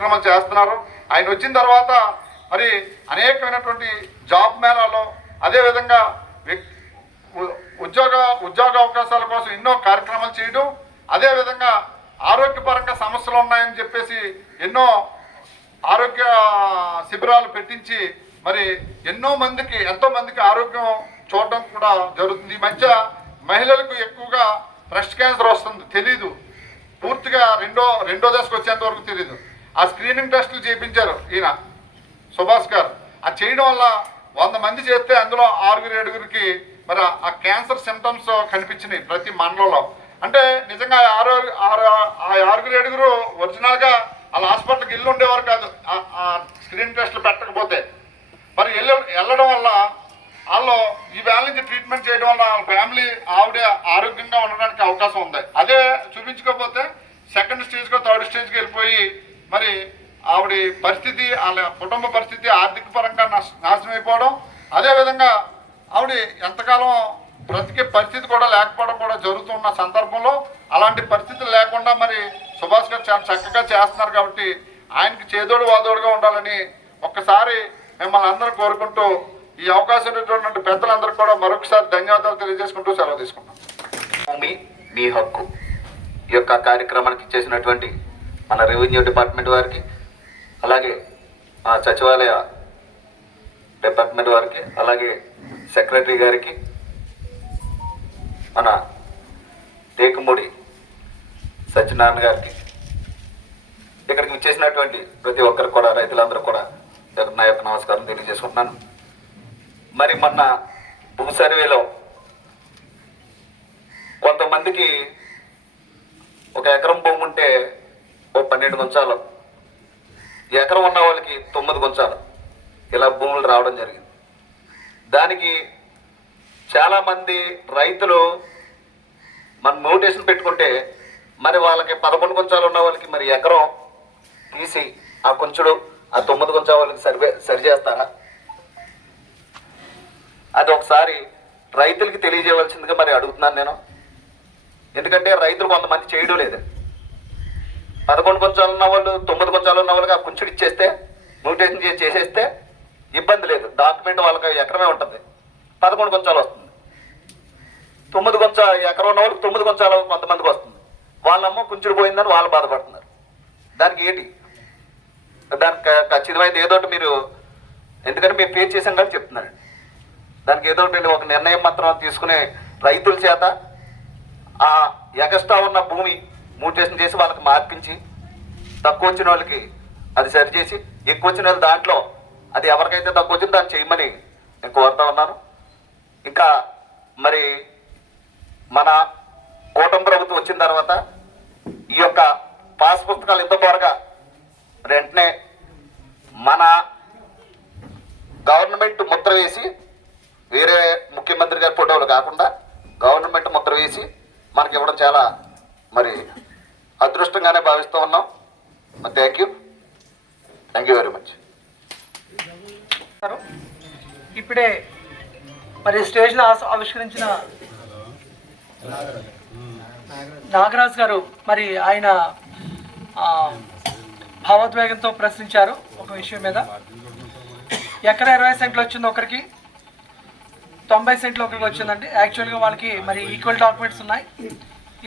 కార్యక్రమాలు చేస్తున్నారు. ఆయన వచ్చిన తర్వాత మరి అనేకమైనటువంటి జాబ్ మేళాలో అదేవిధంగా ఉద్యోగ అవకాశాల కోసం ఎన్నో కార్యక్రమాలు చేయడం, అదేవిధంగా ఆరోగ్యపరంగా సమస్యలు ఉన్నాయని చెప్పేసి ఎన్నో ఆరోగ్య శిబిరాలు పెట్టించి మరి ఎంతో మందికి ఆరోగ్యం చూడడం కూడా జరుగుతుంది. ఈ మధ్య మహిళలకు ఎక్కువగా బ్రెస్ట్ క్యాన్సర్ వస్తుంది, తెలీదు, పూర్తిగా రెండో దశకు వచ్చేంత వరకు తెలీదు. ఆ స్క్రీనింగ్ టెస్టులు చేయించారు ఈయన సుభాష్ గారు. అది చేయడం వల్ల 100 మంది చేస్తే అందులో 6-7కి మరి ఆ క్యాన్సర్ సిమ్టమ్స్ కనిపించినాయి ప్రతి మండలంలో. అంటే నిజంగా ఆ 6-7 ఒరిజినల్గా వాళ్ళ హాస్పిటల్కి వెళ్ళి ఉండేవారు కాదు ఆ స్క్రీన్ టెస్టులు పెట్టకపోతే. మరి వెళ్ళడం వల్ల వాళ్ళు ఈ వేళ నుంచి ట్రీట్మెంట్ చేయడం వల్ల వాళ్ళ ఫ్యామిలీ ఆవిడ ఆరోగ్యంగా ఉండడానికి అవకాశం ఉంది. అదే చూపించకపోతే సెకండ్ స్టేజ్కో థర్డ్ స్టేజ్కి వెళ్ళిపోయి మరి ఆవిడ పరిస్థితి, వాళ్ళ కుటుంబ పరిస్థితి ఆర్థిక పరంగా నాశనం అయిపోవడం, అదేవిధంగా ఆవిడ ఎంతకాలం బ్రతికే పరిస్థితి కూడా లేకపోవడం కూడా జరుగుతున్న సందర్భంలో అలాంటి పరిస్థితులు లేకుండా మరి సుభాష్ గారు చాలా చక్కగా చేస్తున్నారు. కాబట్టి ఆయనకి చేదోడు వాదోడుగా ఉండాలని ఒక్కసారి మిమ్మల్ని అందరూ కోరుకుంటూ ఈ అవకాశం ఇచ్చినటువంటి పెద్దలందరూ కూడా మరొకసారి ధన్యవాదాలు తెలియజేసుకుంటూ సెలవు తీసుకుంటాం. భూమి మీ హక్కు ఈ యొక్క కార్యక్రమానికి చేసినటువంటి మన రెవెన్యూ డిపార్ట్మెంట్ వారికి, అలాగే సచివాలయ డిపార్ట్మెంట్ వారికి, అలాగే సెక్రటరీ గారికి, మన టేకుమూడి సత్యనారాయణ గారికి, ఇక్కడికి వచ్చేసినటువంటి ప్రతి ఒక్కరికి కూడా, రైతులందరూ కూడా నా యొక్క నమస్కారం తెలియజేసుకుంటున్నాను. మరి మొన్న భూ సర్వేలో కొంతమందికి 1 ఎకరం భూమి ఉంటే 12 గుంచాలు, ఎకరం ఉన్న వాళ్ళకి 9 గుంచాలు ఇలా భూములు రావడం జరిగింది. దానికి చాలామంది రైతులు మన నోటేషన్ పెట్టుకుంటే మరి వాళ్ళకి 11 గుంచాలు ఉన్న వాళ్ళకి మరి ఎకరం తీసి ఆ కొంచెడు ఆ 9 గుంచాల వాళ్ళకి సరి చేస్తారా? అది ఒకసారి రైతులకి తెలియజేయవలసిందిగా మరి అడుగుతున్నాను నేను. ఎందుకంటే రైతులు కొంతమంది చేయడం లేదు. 11 గుంచాలు ఉన్న వాళ్ళు 9 గుంచాలు ఉన్న వాళ్ళకి ఆ కొంచెడు ఇచ్చేస్తే, నోటేషన్ చేసేస్తే ఇబ్బంది లేదు, డాక్యుమెంట్ వాళ్ళకి ఎకరమే ఉంటుంది, 11 గుంచాలు వస్తుంది. 9 ఎకరం ఉన్న వాళ్ళకి 9 గుంచాలు కొంతమందికి వస్తుంది. వాళ్ళమ్మ కొంచెడు పోయిందని వాళ్ళు బాధపడుతున్నారు. దానికి ఏంటి? దానికి ఖచ్చితమైతే ఏదో ఒకటి మీరు, ఎందుకంటే మేము ఫేస్ చేసాం కానీ చెప్తున్నాను, దానికి ఏదో ఒకటి ఒక నిర్ణయం మాత్రం తీసుకునే రైతుల చేత ఆ ఎగస్ట్రా ఉన్న భూమి మ్యూటేషన్ చేసి వాళ్ళకి మార్పించి, తక్కువ వచ్చిన వాళ్ళకి అది సరిచేసి, ఎక్కువ వచ్చిన వాళ్ళు దాంట్లో అది ఎవరికైతే తక్కువ వచ్చిందో దాన్ని చేయమని నేను కోరుతా ఉన్నాను. ఇంకా మరి మన కూటమి ప్రభుత్వం వచ్చిన తర్వాత ఈ యొక్క పాస్ పుస్తకాలు ఎంతో త్వరగా వెంటనే మన గవర్నమెంట్ ముద్ర వేసి, వేరే ముఖ్యమంత్రి గారి ఫోటోలు కాకుండా గవర్నమెంట్ ముద్ర వేసి మనకి ఇవ్వడం చాలా మరి అదృష్టంగానే భావిస్తూ ఉన్నాం. Thank you very much. ఇప్పుడే మరి స్టేజ్లో ఆవిష్కరించిన నాగరాజు గారు మరి ఆయన భావోద్వేగంతో ప్రశ్నించారు ఒక విషయం మీద. ఎకరా 20 సెంట్లు వచ్చింది ఒకరికి, 90 సెంట్లు ఒకరికి వచ్చిందండి. యాక్చువల్గా వాళ్ళకి మరి ఈక్వల్ డాక్యుమెంట్స్ ఉన్నాయి,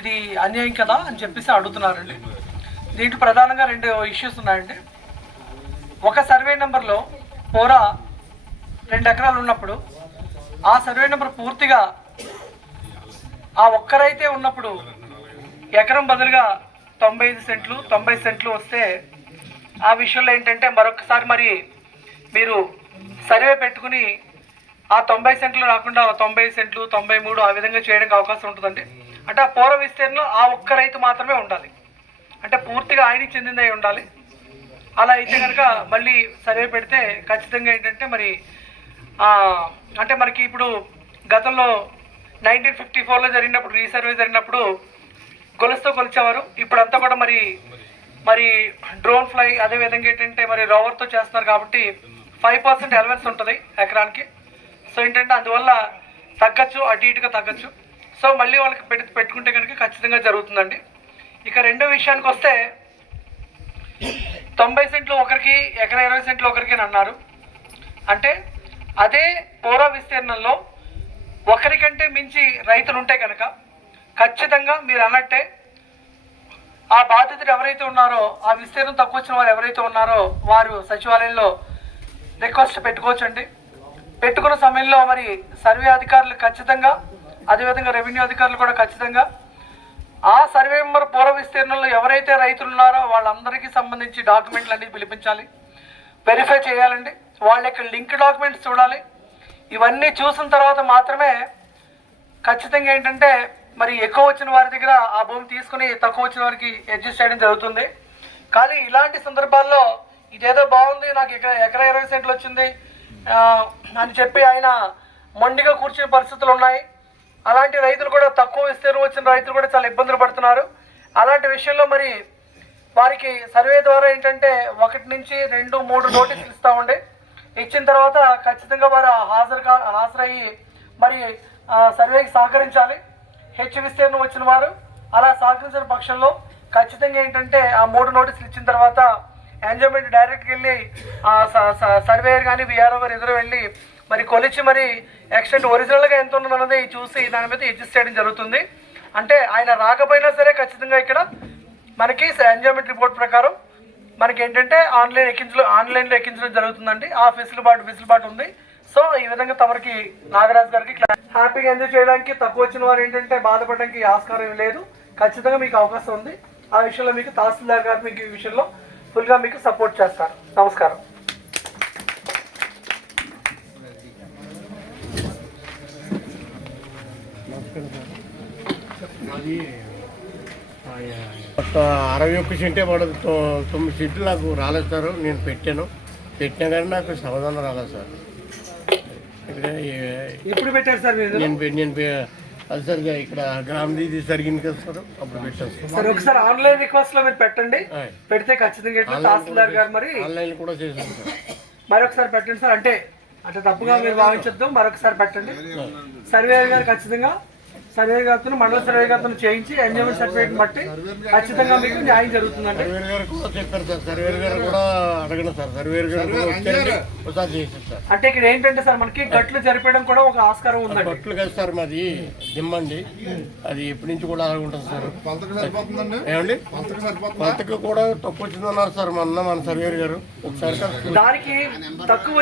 ఇది అన్యాయం కదా అని చెప్పేసి అడుగుతున్నారండి. దీంట్లో ప్రధానంగా 2 ఇష్యూస్ ఉన్నాయండి. ఒక సర్వే నెంబర్లో పోరా 2 ఎకరాలు ఉన్నప్పుడు ఆ సర్వే నెంబర్ పూర్తిగా ఆ ఒక్కరైతే ఉన్నప్పుడు ఎకరం బదులుగా 95 సెంట్లు 90 సెంట్లు వస్తే ఆ విషయంలో ఏంటంటే మరొకసారి మరి మీరు సర్వే పెట్టుకుని ఆ 90 సెంట్లు రాకుండా 90 సెంట్లు 93 ఆ విధంగా చేయడానికి అవకాశం ఉంటుందండి. అంటే ఆ పూర్వ విస్తీర్ణంలో ఆ ఒక్క రైతు మాత్రమే ఉండాలి, అంటే పూర్తిగా ఆయనకి చెందిందై ఉండాలి. అలా అయితే కనుక మళ్ళీ సర్వే పెడితే ఖచ్చితంగా ఏంటంటే మరి అంటే మనకి ఇప్పుడు గతంలో 1954లో జరిగినప్పుడు రీసర్వే జరిగినప్పుడు గొలుసుతో కొలిచేవారు. ఇప్పుడు అంతా కూడా మరి డ్రోన్ ఫ్లై, అదేవిధంగా ఏంటంటే మరి రోవర్తో చేస్తున్నారు కాబట్టి 5% అలవెన్స్ ఉంటుంది ఎకరానికి. సో ఏంటంటే అందువల్ల తగ్గచ్చు, అటు ఇటుగా తగ్గచ్చు. సో మళ్ళీ వాళ్ళకి పెట్టుకుంటే కనుక ఖచ్చితంగా జరుగుతుందండి. ఇక రెండో విషయానికి వస్తే 90 సెంట్లు ఒకరికి, ఎకరా 20 సెంట్లు ఒకరికి అని అన్నారు. అంటే అదే పూర్వ విస్తీర్ణంలో ఒకరికంటే మించి రైతులు ఉంటే కనుక ఖచ్చితంగా మీరు అన్నట్టే ఆ బాధితులు ఎవరైతే ఉన్నారో, ఆ విస్తీర్ణం తక్కువ వచ్చిన వారు ఎవరైతే ఉన్నారో వారు సచివాలయంలో రిక్వెస్ట్ పెట్టుకోవచ్చండి. పెట్టుకున్న సమయంలో మరి సర్వే అధికారులు ఖచ్చితంగా, అదేవిధంగా రెవెన్యూ అధికారులు కూడా ఖచ్చితంగా ఆ సర్వే నెంబర్ పూర్వ విస్తీర్ణంలో ఎవరైతే రైతులు ఉన్నారో వాళ్ళందరికీ సంబంధించి డాక్యుమెంట్లు అన్ని పిలిపించాలి, వెరిఫై చేయాలండి. వాళ్ళ యొక్క లింక్ డాక్యుమెంట్స్ చూడాలి. ఇవన్నీ చూసిన తర్వాత మాత్రమే ఖచ్చితంగా ఏంటంటే మరి ఎక్కువ వచ్చిన వారి దగ్గర ఆ భూమి తీసుకుని తక్కువ వచ్చిన వారికి అడ్జస్ట్ చేయడం జరుగుతుంది. కానీ ఇలాంటి సందర్భాల్లో ఇదేదో బాగుంది, నాకు ఎకరా 20 సెంట్లు వచ్చింది అని చెప్పి ఆయన మొండిగా కూర్చునే పరిస్థితులు ఉన్నాయి. అలాంటి రైతులు కూడా, తక్కువ విస్తీర్ణం వచ్చిన రైతులు కూడా చాలా ఇబ్బందులు పడుతున్నారు. అలాంటి విషయంలో మరి వారికి సర్వే ద్వారా ఏంటంటే 1 నుంచి 2, 3 నోటీసులు ఇస్తామండి. ఇచ్చిన తర్వాత ఖచ్చితంగా వారు హాజరయ్యి మరి సర్వేకి సహకరించాలి. హెచ్చు విస్తీర్ణం వచ్చిన వారు అలా సహకరించిన పక్షంలో ఖచ్చితంగా ఏంటంటే ఆ 3 నోటీసులు ఇచ్చిన తర్వాత ఎంజాయ్మెంట్ డైరెక్ట్కి వెళ్ళి సర్వేయర్ కానీ విఆర్ఓ గారు ఎదురు వెళ్ళి మరి కొలిచి మరి ఎక్స్టెంట్ ఒరిజినల్గా ఎంత ఉన్నదన్నది చూసి దాని మీద అడ్జస్ట్ చేయడం జరుగుతుంది. అంటే ఆయన రాకపోయినా సరే ఖచ్చితంగా ఇక్కడ మనకి ఎంజాయ్మెంట్ రిపోర్ట్ ప్రకారం మనకి ఏంటంటే ఆన్లైన్లో ఎక్కించడం జరుగుతుందండి. ఆ ఫెసిలిటీ ఉంది. సో ఈ విధంగా తమరికి నాగరాజు గారికి హ్యాపీగా ఎంజాయ్ చేయడానికి, తక్కువ వచ్చిన వారు ఏంటంటే బాధపడడానికి ఆస్కారం లేదు. ఖచ్చితంగా మీకు అవకాశం ఉంది. ఆ విషయంలో మీకు తహసీల్దార్ గారు మీకు ఈ విషయంలో ఫుల్గా మీకు సపోర్ట్ చేస్తారు. నమస్కారం. అది 61 సెంటే పడదు. 9 సెంట్లు నాకు రాలేదు సార్. నేను పెట్టినా కానీ నాకు సమాధానం రాలేదు సార్. ఎప్పుడు పెట్టారు సార్? నేను అది సార్ ఇక్కడ గ్రామది ఇది జరిగింది కదా సార్, అప్పుడు పెట్టాను సార్. ఒకసారి ఆన్లైన్ రిక్వెస్ట్ లో మీరు పెట్టండి. పెడితే ఖచ్చితంగా తహసీల్దార్ గారు మరి ఆన్లైన్ కూడా చేశాను సార్. మరొకసారి పెట్టండి సార్. అంటే తప్పుగా మీరు భావించొద్దు. మరొకసారి పెట్టండి. సర్వేయర్ గారు ఖచ్చితంగా సర్వే గారితో మండల సర్వే గారితో చేయించి ఎంజాయ్మెంట్ సర్టిఫికేట్ బట్టి ఖచ్చితంగా మీకు న్యాయం జరుగుతుందండి. సర్వేర్ గారు కూడా చెప్పారు సార్. సర్వేర్ గారు కూడా అడగను సార్. సర్వేర్ గారు ఒకసారి చేశారు సార్. అంటే ఇక్కడ ఏంటంటే సార్ మనకి గట్లు జరిపేయడం కూడా ఒక ఆస్కారం ఉందండి. గట్లు కదా సార్, మాది దిమ్మండి. అది ఎప్పటి నుంచి కూడా అలాగే ఉంటుంది సార్. ఏమండి కొత్తకు కూడా తక్కువ వచ్చిందన్నారు సార్ మన సర్వేర్ గారు. ఒకసారి దానికి తక్కువ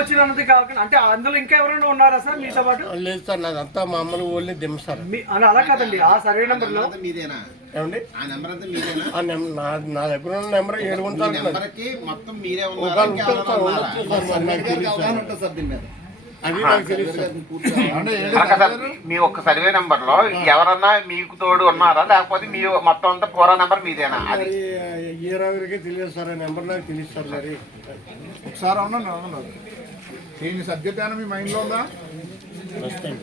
వచ్చిందన్నది కాకుండా అంటే అందులో ఇంకా ఎవరైనా ఉన్నారా సార్ మీతో పాటు? లేదు సార్, నాదంతా మామూలు ఓన్లీ దిమ్మ సార్. అలా కాదండి, ఆ సర్వే నెంబర్ లో ఏమండి నా దగ్గర ఉన్న నెంబర్ 7 గుంటలు అది నాకు తెలుసు. మీ ఒక్క సర్వే నెంబర్ లో ఎవరన్నా మీకు తోడు ఉన్నారా, లేకపోతే మీ మొత్తం అంతా పూరా నెంబర్ మీదేనా? అది ఈరావిరికే తెలియదు సార్. ఆ నెంబర్ నాకు తెలియదు సార్. మరి ఒకసారి అవునండి దీని సబ్జెక్ట్ అయినా మీ మైండ్లో ఉందా?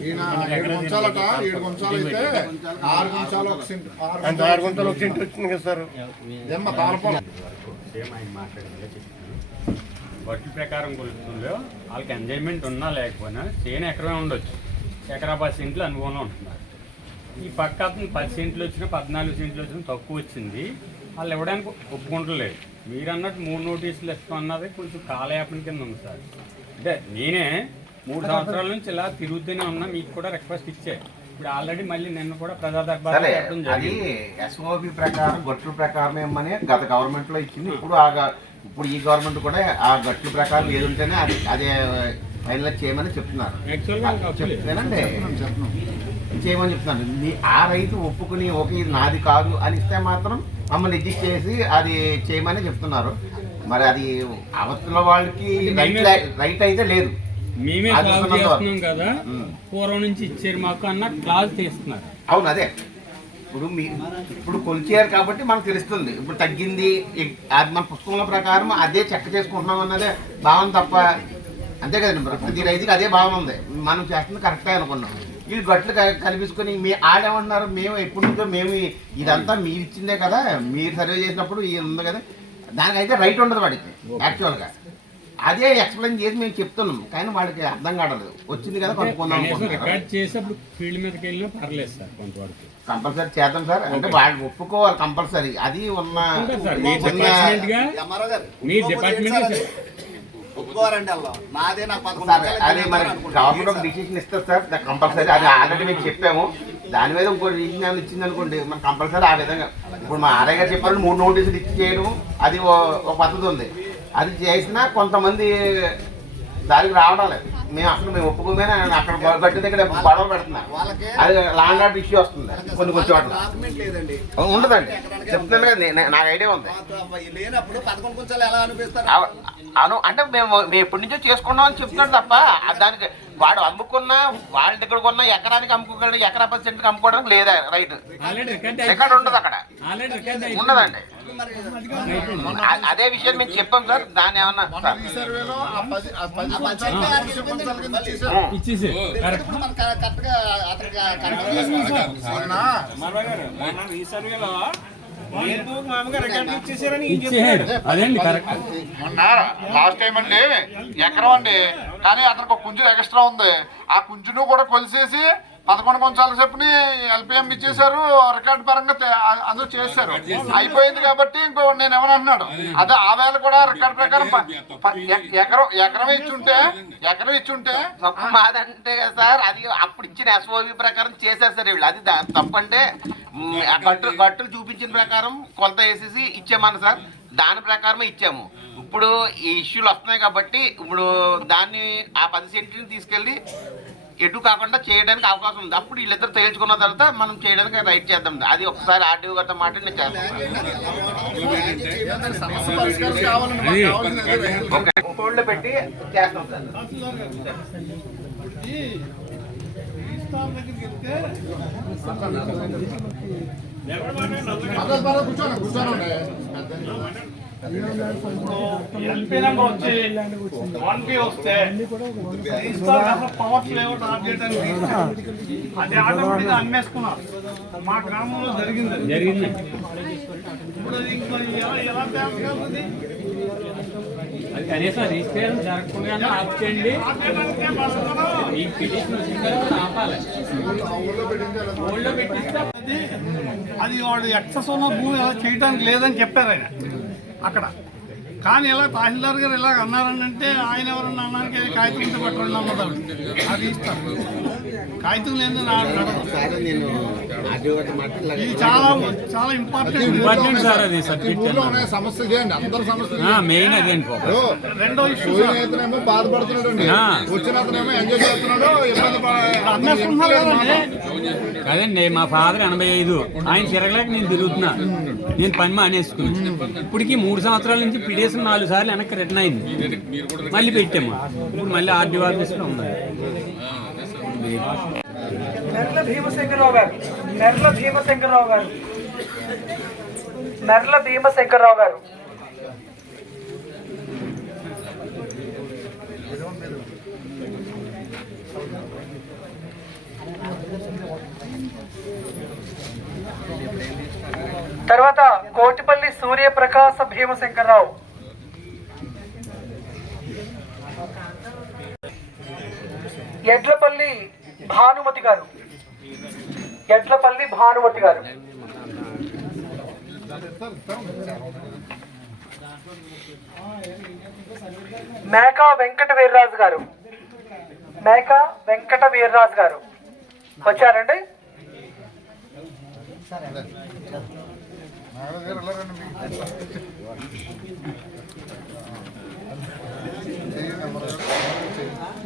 ఈయన 7 గుంచాలట. 7 గుంచాలు అయితే 6 గుంచాలు 1 సెంట్. 6 గుంటలు 1 సెంట్ వచ్చింది కదా సార్. బట్టి ప్రకారం కొలుస్తుందో వాళ్ళకి ఎంజాయ్మెంట్ ఉన్నా లేకపోయినా చేను ఎకరమే ఉండొచ్చు. ఎకరా 10 సెంట్లు అనుభవంలో ఉంటున్నారు. ఈ పక్క అతను 10 సెంట్లు వచ్చినా 14 సెంట్లు వచ్చినా తక్కువ వచ్చింది, వాళ్ళు ఇవ్వడానికి ఒప్పుకుంటలేదు. మీరు అన్నట్టు 3 నోటీసులు ఇస్తాం అన్నది కొంచెం కాలయాపన కింద ఉంది సార్. అంటే నేనే 3 సంవత్సరాల నుంచి ఇలా తిరుగుతూనే ఉన్నా, మీకు కూడా రిక్వెస్ట్ ఇచ్చే. ఇప్పుడు ఆల్రెడీ మళ్ళీ నిన్న కూడా ప్రజా దర్బార్ పెట్టడం జరిగింది. ఎస్ఓబి ప్రకారం గట్ల ప్రకారం ఏమని గత గవర్నమెంట్ లో ఇచ్చింది. ఇప్పుడు ఈ గవర్నమెంట్ కూడా ఆ గట్ల ప్రకారం ఏది ఉంటేనే అదే ఫైనలైజ్ చేయమని చెప్తున్నారు. చెప్తానండి, చేయమని చెప్తున్నాను. ఆ రైతు ఒప్పుకుని ఓకే ఇది నాది కాదు అని ఇస్తే మాత్రం మమ్మల్ని అడ్జస్ట్ చేసి అది చేయమని చెప్తున్నారు. మరి అది అవతల వాళ్ళకి రైట్ అయితే లేదు. మేమే క్లాజ్ చేస్తున్నాం కదా, పూర్వం నుంచి ఇచ్చారు మాకు అన్న క్లాజ్ తీస్తున్నారు. అవును, అదే ఇప్పుడు కొలిచారు కాబట్టి మనకు తెలుస్తుంది. ఇప్పుడు తగ్గింది అది మన పుస్తకంలో ప్రకారం అదే చెక్క చేసుకుంటున్నాం అన్నదే భావన తప్ప, అంతే కదండి. ప్రతి రైతుకి అదే భావన ఉంది. మనం చేస్తుంది కరెక్టే అనుకున్నాం. వీళ్ళు గట్లు కల్పించుకొని ఆడేమంటున్నారు, మేము ఎప్పటి నుంచో మేము ఇదంతా మీరు ఇచ్చిందే కదా, మీరు సర్వే చేసినప్పుడు ఇది ఉంది కదా, దానికైతే రైట్ ఉండదు వాడికి యాక్చువల్గా. అదే ఎక్స్ప్లెయిన్ చేసి మేము చెప్తున్నాం, కానీ వాడికి అర్థం కావట్లేదు. వచ్చింది కదా కొనుక్కుందాం అనుకుంటున్నారు. రికార్డ్ చేసేప్పుడు ఫీల్డ్ మీదకి వెళ్ళినా పర్లేదు సార్ కొంతవరకు. కంపల్సరీ చేద్దాం సార్, అంటే వాళ్ళు ఒప్పుకోవాలి కంపల్సరీ. అది ఉన్న సార్ మీ డిపార్ట్మెంట్గా మీ డిపార్ట్మెంట్ సార్ అది మరి గవర్నమెంట్ ఒక డిసిషన్ ఇస్తారు సార్, కంపల్సరీ. అది ఆల్రెడీ మేము చెప్పాము. దాని మీద ఇంకో డిసిషన్ ఇచ్చింది అనుకోండి, మనం కంపల్సరీ ఆ విధంగా. ఇప్పుడు మా ఆర్ఐ గారు చెప్పారు 3 నోటీసులు ఇచ్చి చేయడం, అది ఒక పద్ధతి ఉంది. అది చేసినా కొంతమంది దానికి రావడం లేదు. మేము ఒప్పుకోమేనా అక్కడ గట్టి దగ్గర గొడవ పెడుతున్నాం. అది లాండ్ ఆర్డర్ ఇష్యూ వస్తుంది కొన్ని చోట్ల. ఉండదండి, చెప్తున్నాను కదా, నాకు ఐడియా ఉంది. అంటే మేము ఎప్పటి నుంచో చేసుకున్నాం అని చెప్తున్నాడు తప్ప, దానికి వాడు అమ్ముకున్నా వాళ్ళ దగ్గర కొన్నా ఎకరానికి అమ్ముకోగలడు, ఎకరా 10 అమ్ముకోవడానికి లేదా రైట్ రికార్డు ఉండదు అక్కడ, ఉండదండి. అదే విషయం మేము చెప్పాం సార్. దాన్ని ఏమన్నా మొన్న లాస్ట్ టైం అండి ఎకరం అండి, కానీ అతనికి ఒక కుంజు ఎక్స్ట్రా ఉంది. ఆ కుంజును కూడా కొలిసేసి 11 కొంచాల చెప్పుని ఎల్పిఎం ఇచ్చేసారు. రికార్డు పరంగా అందరూ చేశారు, అయిపోయింది. కాబట్టి ఇంకో నేను ఏమని అంటున్నాడు, అదే ఆ వేళ కూడా రికార్డు ప్రకారం ఎకరం ఇచ్చుంటే తప్పు మాదంటే సార్, అది అప్పుడు ఇచ్చిన ఎస్ఓవి ప్రకారం చేశారు సార్ వీళ్ళు. అది తప్పంటే గట్టులు చూపించిన ప్రకారం కొలత వేసేసి ఇచ్చామని సార్, దాని ప్రకారమే ఇచ్చాము. ఇప్పుడు ఈ ఇష్యూలు వస్తున్నాయి కాబట్టి ఇప్పుడు దాన్ని ఆ 10 సెంట్ని తీసుకెళ్ళి ఎటు కాకుండా చేయడానికి అవకాశం ఉంది. అప్పుడు వీళ్ళిద్దరు తేల్చుకున్న తర్వాత మనం చేయడానికి రైట్ చేద్దాం. అది ఒకసారి ఆర్డీఓ గారితో మాట నేను చేస్తాను. హోల్డ్లో పెట్టి చేస్తాం సార్. కూర్చోండి. ఎల్పీ నెంబర్ వచ్చి 1B వస్తే పవర్ లేఅవుట్ ఆఫ్ చేయడానికి అది ఆటోమేటిక్గా అమ్మేసుకున్నారు. మా గ్రామంలో జరిగింది. ఇప్పుడు ఇంకా ఎలా తేల్చుకుంటుంది? అది కనీసం రిజిస్ట్రేషన్ జరగకుండా ఆఫ్ చేయండి. ఈ పిటిషన్ వచ్చిన ఆపాలి. అది వాడు ఎక్సెస్ ఉన్న భూమి ఎలా చేయడానికి లేదని చెప్పారు ఆయన అక్కడ. కానీ ఇలా తహసీల్దార్ గారు ఇలా అన్నారనంటే ఆయన ఎవరన్నా అన్నానికి అది కాగితం ఉంటే పట్టుకోండి అమ్మదాడు, అది ఇస్తారు. కాగితం లేదు ఇది చాలా చాలా ఇంపార్టెంట్ సార్. అది సమస్య చేయండి, అందరు సమస్య మెయిన్ అదేంటి. రెండో ఇష్యూ ఏమో బాధపడుతున్నాడు అండి, వచ్చిన అతనేమో ఎంజాయ్ చేస్తున్నాడు, అమ్మేసుకుంటున్నారు కదండి. కదండి మా ఫాదర్ 85, ఆయన తిరగలేక నేను తిరుగుతున్నా. నేను పని మానేసుకుని ఇప్పటికి 3 సంవత్సరాల నుంచి పిడేసిన 4 సార్లు వెనక్కి రిటర్న్ అయింది. మళ్ళీ పెట్టాము. ఇప్పుడు మళ్ళీ ఆర్డీఓ ఆఫీస్లో ఉంది. నర్ల భీమశంకరరావు గారు తర్వాత కోటిపల్లి సూర్యప్రకాశ భీమశంకరరావు, ఎడ్లపల్లి భానుమతి గారు, మేకా వెంకట వీర్రాజు గారు వచ్చారండి.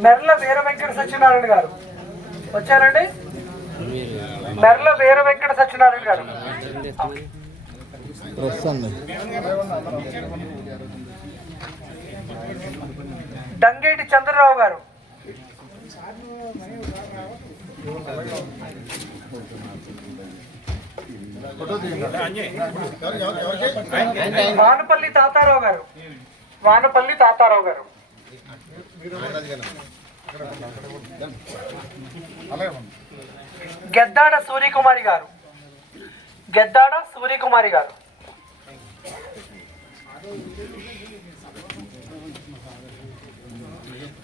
మెర్ల వీర వెంకట సత్యనారాయణ గారు వచ్చారండి. డంగేటి చంద్రరావు గారు, వానపల్లి తాతారావు గారు, గెద్దాడ సూర్యకుమారి గారు,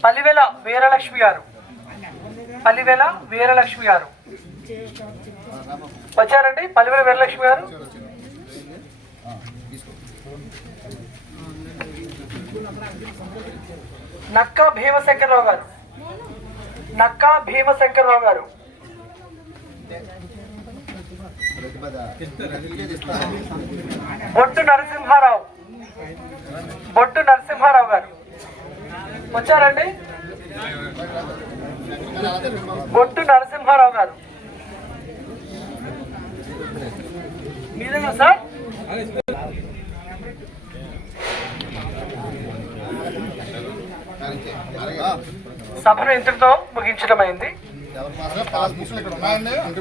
పల్లివేల వీరలక్ష్మి గారు. పల్లివేల వీరలక్ష్మి గారు వచ్చారండి. పల్లివేల వీరలక్ష్మి గారు. నక్కా భీమశంకర్రావు గారు. నక్కా భీమశంకర్రావు గారు. బొట్టు నరసింహారావు. బొట్టు నరసింహారావు గారు వచ్చారండి. బొట్టు నరసింహారావు గారు మీదేనా సార్? సభను ఇంతటితో ముగించడం అయింది.